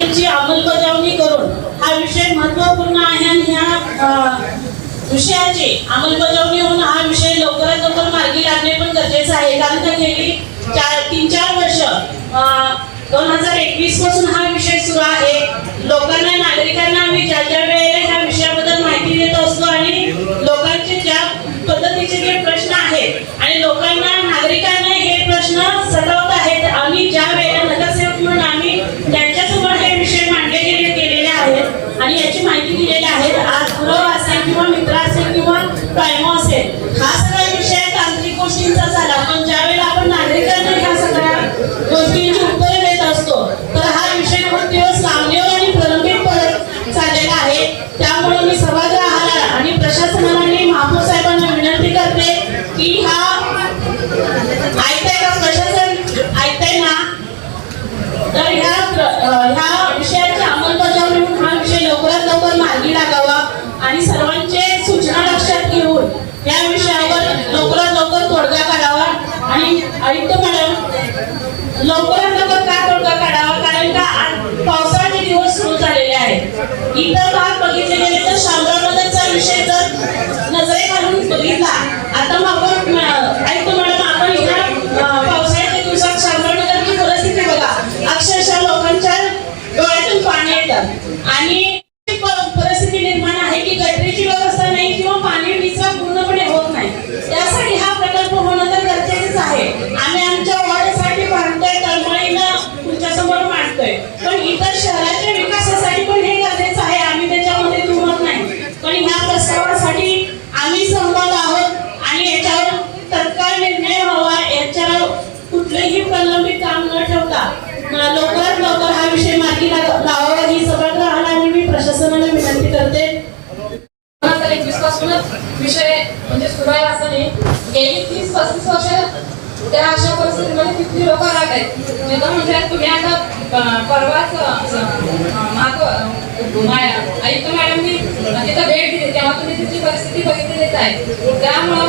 ची अंमलबजावणी करून हा विषय महत्त्वपूर्ण आहे आणि ह्या विषयाची अंमलबजावणी होऊन हा विषय लवकरात लवकर मार्गी लागणे पण गरजेचं आहे। कारण का गेली 3-4 वर्ष 2021 पासून हा विषय सुरू आहे। लोकांना नागरिकांना आम्ही ज्या वेळेला ह्या विषयाबद्दल माहिती देत असतो आणि लोकांचे ज्या पद्धतीचे जे प्रश्न आहेत आणि लोकांना नागरिकांना हे प्रश्न सतवत आहेत आणि ज्या वेळेला नगरसेवक म्हणून आम्ही त्यांच्यासमोर हे विषय मांडले गेलेले आहेत आणि याची माहिती दिलेली आहे। आज पुरव असेल किंवा मित्र असेल किंवा प्रायमो असेल हा सगळा विषय तांत्रिक गोष्टींचा झाला, पण ज्या वेळेला आपण नागरिकांना ह्या सगळ्या गोष्टींची उत्तरे देत असतो तर हा विषय खूप दिवस लांबणीवर आणि प्रलंबित पडत चाललेला आहे। त्यामुळे मी सभागृहाला आणि प्रशासनाला आणि महापौर साहेबांना विनंती करते की हा ऐकताय का प्रशासन, ऐकताय ना? तर ह्या विषयाची अंमलबजावणी म्हणून हा विषय लवकरात लवकर मार्गी लागावा आणि सर्वांचे सूचना लक्षात घेऊन या विषयावर लवकरात लवकर तोडगा काढावा। आणि आयुक्त मॅडम लवकरात लवकर का तोडगा काढावा, कारण का पावसाळ्याचे दिवस सुरू झालेले आहेत। इतर भाग बघितले गेले तर शामरावनगरचा विषय जर नजरे घालून बघितला आता आपण आयुक्त मॅडम आपण ह्या पावसाळ्याच्या दिवसात शामरावनगरची परिस्थिती बघा, अक्षरशः लोकांच्या डोळ्यातून पाणी येतं आणि परिस्थिती निर्माण आहे की गटरीची व्यवस्था नाही किंवा पाणी निचरा पूर्णपणे होत नाही। त्यासाठी हा प्रकल्प होणं तर गरजेचंच आहे। आम्ही आमच्या वाढीसाठी मांडतोय, तळमळीनं तुमच्या समोर मांडतोय, पण इतर शहराच्या विकासासाठी पण हे गरजेचं आहे। आम्ही त्याच्यामध्ये दुमत नाही, पण ह्या प्रस्तावासाठी आम्ही सहमत आहोत आणि याच्यावर तत्काळ निर्णय व्हावा। याच्यावर कुठलंही प्रलंबित काम न ठेवता लवकरात लवकर हा विषय मार्गी लावावा ही सभागृहाला आणि मी प्रशासनाला विनंती करते। 2021 पासूनच विषय म्हणजे सुरू आहे असं नाही, गेली 30-35 वर्ष त्या अशा परिस्थितीमध्ये किती लोक राहत आहेत। जेव्हा म्हणजे तुम्ही आता परवाच आयुक्त मॅडमनी तिथं भेट दिली तेव्हा तुम्ही तिची परिस्थिती बघितलीच आहे। त्यामुळं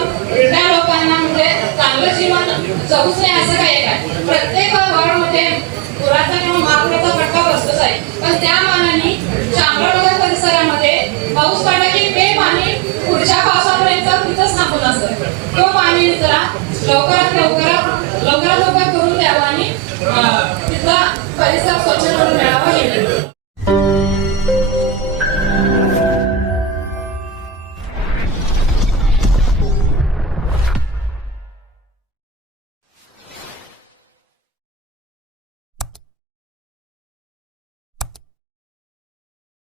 त्या लोकांना म्हणजे चांगलं जीवन जगूच नाही असं काही काय, प्रत्येक वार्डमध्ये पुराचा किंवा महापुराचा फटका बसतोच आहे, पण त्या मानाने शामरावनगर परिसरामध्ये पाऊस पडला की ते पाणी पुढच्या पावसापर्यंत तिथंच थांबून असतं। तो पाणी जरा लवकरात लवकर करून द्यावा आणि तिथला परिसर स्वच्छ करून मिळावा।